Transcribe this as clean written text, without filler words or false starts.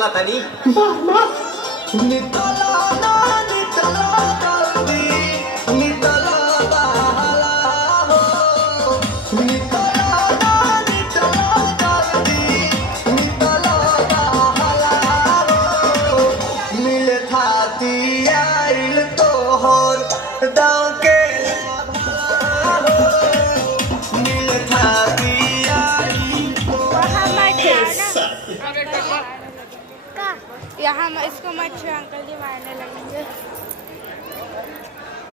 नितला तनी नितला ना नितला जल्दी नितला बहला हो नितला ना नितला जल्दी नितला बहला हो मिले थाती आइल तोहर दाव के मिले थाती यहाँ इसको मत छुए, अंकल जी मारने लगेंगे।